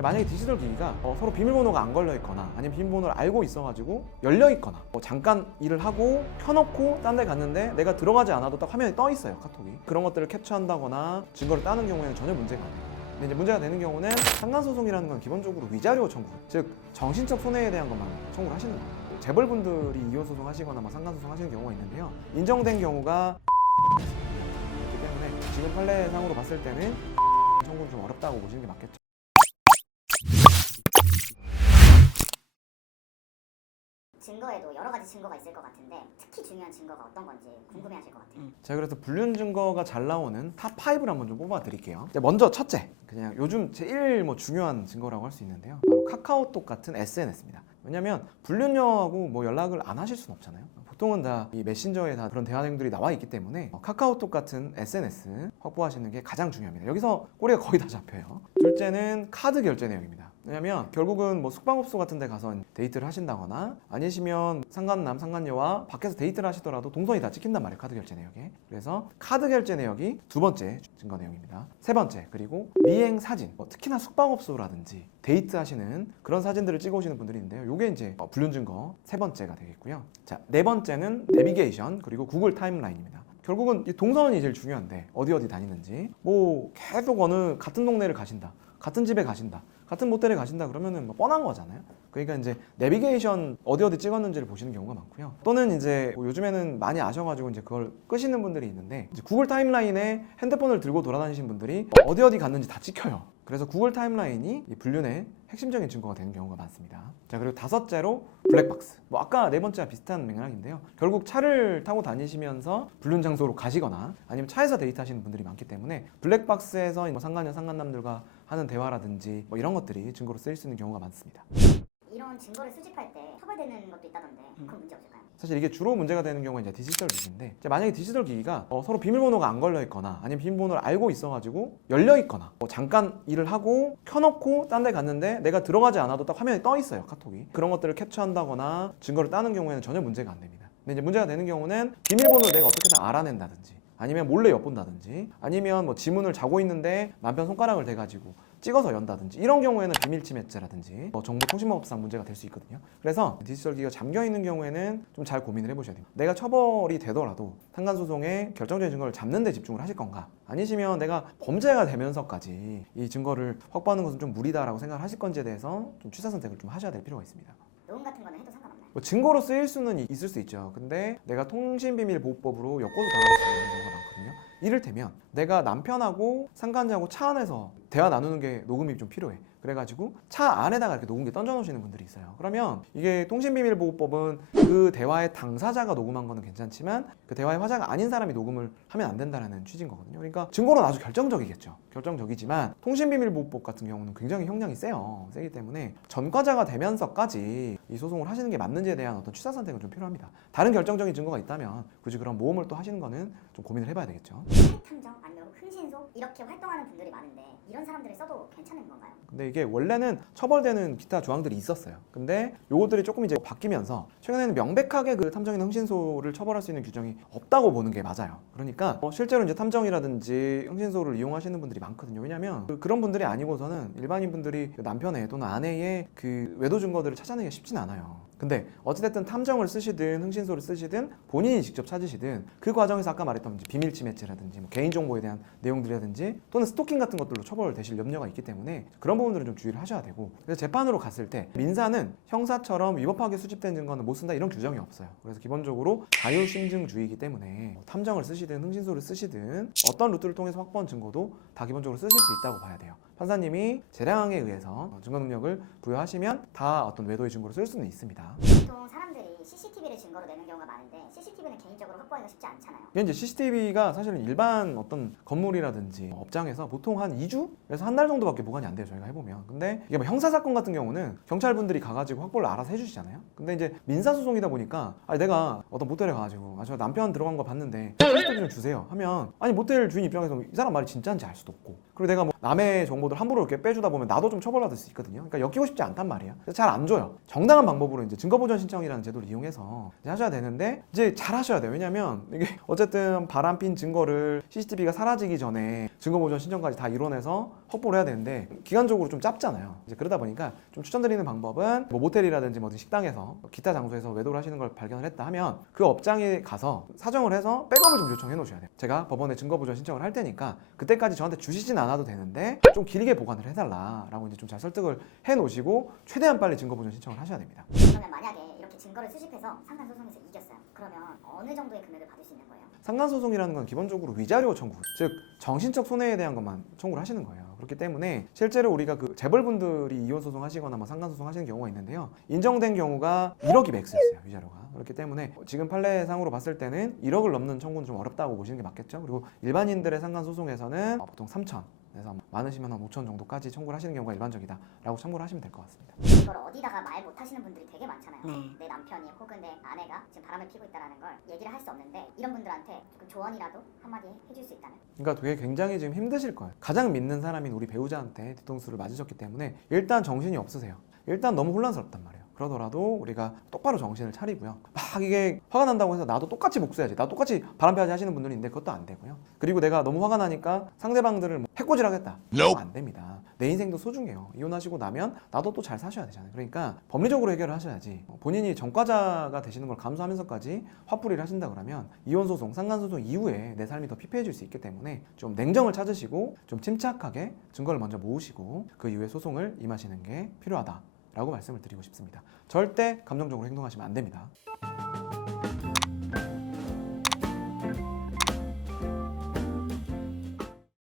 만약에 디지털 기기가 서로 비밀번호가 안 걸려 있거나 아니면 비밀번호를 알고 있어가지고 열려 있거나 잠깐 일을 하고 켜놓고 딴 데 갔는데 내가 들어가지 않아도 딱 화면에 떠 있어요, 카톡이. 그런 것들을 캡처한다거나 증거를 따는 경우에는 전혀 문제가 안 돼요. 근데 이제 문제가 되는 경우는 상간소송이라는 건 기본적으로 위자료 청구, 즉 정신적 손해에 대한 것만 청구를 하시는 거예요. 재벌분들이 이혼소송 하시거나 상간소송 하시는 경우가 있는데요, 인정된 경우가 있기 때문에 지금 판례상으로 봤을 때는 청구는 좀 어렵다고 보시는 게 맞겠죠. 증거에도 여러 가지 증거가 있을 것 같은데 특히 중요한 증거가 어떤 건지 궁금해하실 것 같아요. 제가 그래서 불륜 증거가 잘 나오는 탑 5를 한번 좀 뽑아 드릴게요. 먼저 첫째, 그냥 요즘 제일 중요한 증거라고 할 수 있는데요, 바로 카카오톡 같은 SNS입니다. 왜냐면 불륜녀하고 연락을 안 하실 수는 없잖아요. 보통은 다 이 메신저에 다 그런 대화 내용들이 나와 있기 때문에 카카오톡 같은 SNS 확보하시는 게 가장 중요합니다. 여기서 꼬리가 거의 다 잡혀요. 둘째는 카드 결제 내용입니다. 왜냐면 결국은 숙박업소 같은 데 가서 데이트를 하신다거나 아니시면 상간남, 상간녀와 밖에서 데이트를 하시더라도 동선이 다 찍힌단 말이에요, 카드 결제 내역에. 그래서 카드 결제 내역이 두 번째 증거 내용입니다. 세 번째, 그리고 미행 사진, 특히나 숙박업소라든지 데이트 하시는 그런 사진들을 찍어 오시는 분들이 있는데요, 요게 이제 불륜 증거 세 번째가 되겠고요. 자, 네 번째는 내비게이션 그리고 구글 타임라인입니다. 결국은 이 동선이 제일 중요한데 어디 다니는지, 계속 어느 같은 동네를 가신다, 같은 집에 가신다, 같은 모텔에 가신다 그러면은 뻔한 거잖아요. 그러니까 이제 내비게이션 어디 찍었는지를 보시는 경우가 많고요. 또는 이제 요즘에는 많이 아셔가지고 이제 그걸 끄시는 분들이 있는데, 이제 구글 타임라인에 핸드폰을 들고 돌아다니신 분들이 어디 갔는지 다 찍혀요. 그래서 구글 타임라인이 이 불륜의 핵심적인 증거가 되는 경우가 많습니다. 자, 그리고 다섯째로 블랙박스. 아까 네 번째와 비슷한 맥락인데요, 결국 차를 타고 다니시면서 불륜 장소로 가시거나 아니면 차에서 데이트하시는 분들이 많기 때문에 블랙박스에서 상간녀, 상간남들과 하는 대화라든지 이런 것들이 증거로 쓰일 수 있는 경우가 많습니다. 이런 증거를 수집할 때 처벌되는 것도 있다던데 그건 문제 없을까요? 사실 이게 주로 문제가 되는 경우는 이제 디지털 기기인데, 만약에 디지털 기기가 서로 비밀번호가 안 걸려 있거나 아니면 비밀번호를 알고 있어가지고 열려 있거나 잠깐 일을 하고 켜놓고 딴 데 갔는데 내가 들어가지 않아도 딱 화면에 떠 있어요, 카톡이. 그런 것들을 캡처한다거나 증거를 따는 경우에는 전혀 문제가 안 됩니다. 근데 이제 문제가 되는 경우는 비밀번호를 내가 어떻게든 알아낸다든지 아니면 몰래 엿본다든지 아니면 지문을 자고 있는데 남편 손가락을 대가지고 찍어서 연다든지, 이런 경우에는 비밀침해죄라든지 정보통신망법상 문제가 될 수 있거든요. 그래서 디지털 기기가 잠겨 있는 경우에는 좀 잘 고민을 해보셔야 돼요. 내가 처벌이 되더라도 상간소송의 결정적인 증거를 잡는 데 집중을 하실 건가, 아니시면 내가 범죄가 되면서까지 이 증거를 확보하는 것은 좀 무리다라고 생각을 하실 건지에 대해서 좀 취사 선택을 좀 하셔야 될 필요가 있습니다. 녹음 같은 거는 해도 상관없나요? 증거로 쓰일 수는 있을 수 있죠. 근데 내가 통신비밀보호법으로 엮어도 나갈 수 있는 경우가 많거든요. 이를테면 내가 남편하고 상간녀하고 차 안에서 대화 나누는 게 녹음이 좀 필요해. 그래가지고 차 안에다가 이렇게 녹음기 던져 놓으시는 분들이 있어요. 그러면 이게 통신비밀보호법은 그 대화의 당사자가 녹음한 거는 괜찮지만 그 대화의 화자가 아닌 사람이 녹음을 하면 안 된다는 취지인 거거든요. 그러니까 증거는 아주 결정적이겠죠. 결정적이지만 통신비밀보호법 같은 경우는 굉장히 형량이 세기 때문에 전과자가 되면서까지 이 소송을 하시는 게 맞는지에 대한 어떤 취사 선택은 좀 필요합니다. 다른 결정적인 증거가 있다면 굳이 그런 모험을 또 하시는 거는 좀 고민을 해봐야 되겠죠. 탐정 아니면 흥신소 이렇게 활동하는 분들이 많은데 이런 사람들을 써도 괜찮은 건가요? 근데 이게 원래는 처벌되는 기타 조항들이 있었어요. 근데 요것들이 조금 이제 바뀌면서 최근에는 명백하게 그 탐정이나 흥신소를 처벌할 수 있는 규정이 없다고 보는 게 맞아요. 그러니까 실제로 이제 탐정이라든지 흥신소를 이용하시는 분들이 많거든요. 왜냐면 그런 분들이 아니고서는 일반인 분들이 남편의 또는 아내의 그 외도 증거들을 찾아내기가 쉽진 않아요. 근데 어찌됐든 탐정을 쓰시든 흥신소를 쓰시든 본인이 직접 찾으시든 그 과정에서 아까 말했던 비밀침해죄라든지 개인정보에 대한 내용들이라든지 또는 스토킹 같은 것들로 처벌되실 염려가 있기 때문에 그런 부분들은 좀 주의를 하셔야 되고, 그래서 재판으로 갔을 때 민사는 형사처럼 위법하게 수집된 증거는 못 쓴다 이런 규정이 없어요. 그래서 기본적으로 자유심증주의이기 때문에 탐정을 쓰시든 흥신소를 쓰시든 어떤 루트를 통해서 확보한 증거도 다 기본적으로 쓰실 수 있다고 봐야 돼요. 판사님이 재량에 의해서 증거 능력을 부여하시면 다 어떤 외도의 증거로 쓸 수는 있습니다. 보통 사람들이 CCTV를 증거로 내는 경우가 많은데 CCTV는 개인적으로 확보하기가 쉽지 않잖아요. 이게 이제 CCTV가 사실은 일반 어떤 건물이라든지 업장에서 보통 한 2주에서 한 달 정도밖에 보관이 안 돼요, 저희가 해보면. 근데 이게 형사사건 같은 경우는 경찰분들이 가가지고 확보를 알아서 해주시잖아요. 근데 이제 민사소송이다 보니까 내가 어떤 모텔에 가가지고 저 남편 들어간 거 봤는데 CCTV 좀 주세요 하면 모텔 주인 입장에서 이 사람 말이 진짜인지 알 수도 없고, 그리고 내가 남의 정보들 함부로 이렇게 빼주다 보면 나도 좀 처벌받을 수 있거든요. 그러니까 엮이고 싶지 않단 말이에요. 그래서 잘 안 줘요. 정당한 방법으로 이제 증거보전 신청이라는 제도를 이용해서 이제 하셔야 되는데 이제 잘 하셔야 돼요. 왜냐면 이게 어쨌든 바람핀 증거를 CCTV가 사라지기 전에 증거보전 신청까지 다 이뤄내서 확보를 해야 되는데 기간적으로 좀 짧잖아요. 이제 그러다 보니까 좀 추천드리는 방법은 뭐 모텔이라든지 뭐 식당에서 기타 장소에서 외도를 하시는 걸 발견을 했다 하면 그 업장에 가서 사정을 해서 백업을 좀 요청해 놓으셔야 돼요. 제가 법원에 증거보전 신청을 할 테니까 그때까지 저한테 주시진 않아도 되는데 좀 길게 보관을 해달라라고 이제 좀 잘 설득을 해 놓으시고 최대한 빨리 증거보전 신청을 하셔야 됩니다. 그러면 만약에 이렇게 증거를 수집해서 상간소송에서 이겼어요. 그러면 어느 정도의 금액을 받을 수 있는 거예요? 상간소송이라는 건 기본적으로 위자료 청구, 즉 정신적 손해에 대한 것만 청구를 하시는 거예요. 그렇기 때문에 실제로 우리가 그 재벌분들이 이혼 소송 하시거나 뭐 상간소송 하시는 경우가 있는데요. 인정된 경우가 1억이 맥스였어요, 위자료가. 그렇기 때문에 지금 판례상으로 봤을 때는 1억을 넘는 청구는 좀 어렵다고 보시는 게 맞겠죠. 그리고 일반인들의 상간소송에서는 보통 3천 그래서 많으시면 한 5천 정도까지 청구를 하시는 경우가 일반적이다라고 참고를 하시면 될 것 같습니다. 이걸 어디다가 말 못하시는 분들이 되게 많잖아요. 내 남편이 혹은 내 아내가 지금 바람을 피고 있다는 걸 얘기를 할 수 없는데 이런 분들한테 조금 조언이라도 한마디 해줄 수 있다면? 그러니까 되게 굉장히 지금 힘드실 거예요. 가장 믿는 사람인 우리 배우자한테 뒤통수를 맞으셨기 때문에 일단 정신이 없으세요. 일단 너무 혼란스럽단 말이에요. 그러더라도 우리가 똑바로 정신을 차리고요. 막 이게 화가 난다고 해서 나도 똑같이 복수해야지, 나도 똑같이 바람펴야지 하시는 분들이 있는데 그것도 안 되고요. 그리고 내가 너무 화가 나니까 상대방들을 해코지하겠다. 안 됩니다. 내 인생도 소중해요. 이혼하시고 나면 나도 또 잘 사셔야 되잖아요. 그러니까 법리적으로 해결을 하셔야지 본인이 전과자가 되시는 걸 감수하면서까지 화풀이를 하신다 그러면 이혼소송, 상간소송 이후에 내 삶이 더 피폐해질 수 있기 때문에 좀 냉정을 찾으시고 좀 침착하게 증거를 먼저 모으시고 그 이후에 소송을 임하시는 게 필요하다라고 말씀을 드리고 싶습니다. 절대 감정적으로 행동하시면 안 됩니다.